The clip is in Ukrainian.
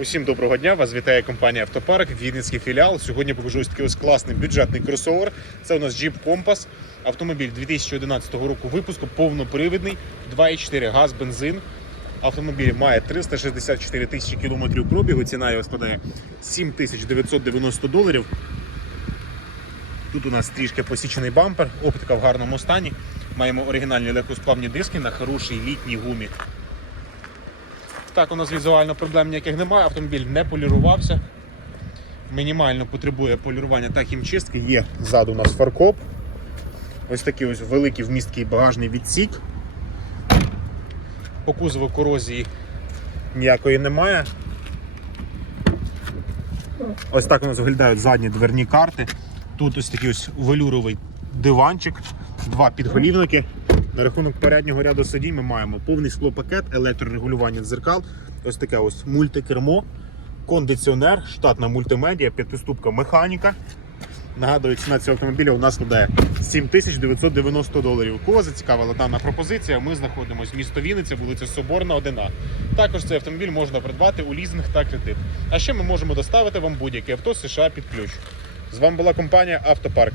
Усім доброго дня! Вас вітає компанія Автопарк, Вінницький філіал. Сьогодні покажу ось такий ось класний бюджетний кросовер. Це у нас Jeep Compass. Автомобіль 2011 року випуску, повнопривідний, 2,4 газ, бензин. Автомобіль має 364 тисячі кілометрів пробігу. Ціна його складає 7990 доларів. Тут у нас трішки посічений бампер, оптика в гарному стані. Маємо оригінальні легкосплавні диски на хорошій літній гумі. Так, у нас візуально проблем ніяких немає, автомобіль не полірувався. Мінімально потребує полірування та хімчистки. Є ззаду у нас фаркоп. Ось такий ось великий вмісткий багажний відсік. По кузову корозії ніякої немає. Ось так у нас виглядають задні дверні карти. Тут ось такий ось велюровий диванчик, два підголівники. На рахунок переднього ряду сидінь ми маємо повний склопакет, електрорегулювання дзеркал, ось таке ось мультикермо, кондиціонер, штатна мультимедіа, п'ятиступка механіка. Нагадую, ціна цього автомобіля у нас складає 7990 доларів. Кого зацікавила дана пропозиція? Ми знаходимося в місто Вінниця, вулиця Соборна, 1А. Також цей автомобіль можна придбати у лізинг та кредит. А ще ми можемо доставити вам будь-яке авто США під ключ. З вами була компанія Автопарк.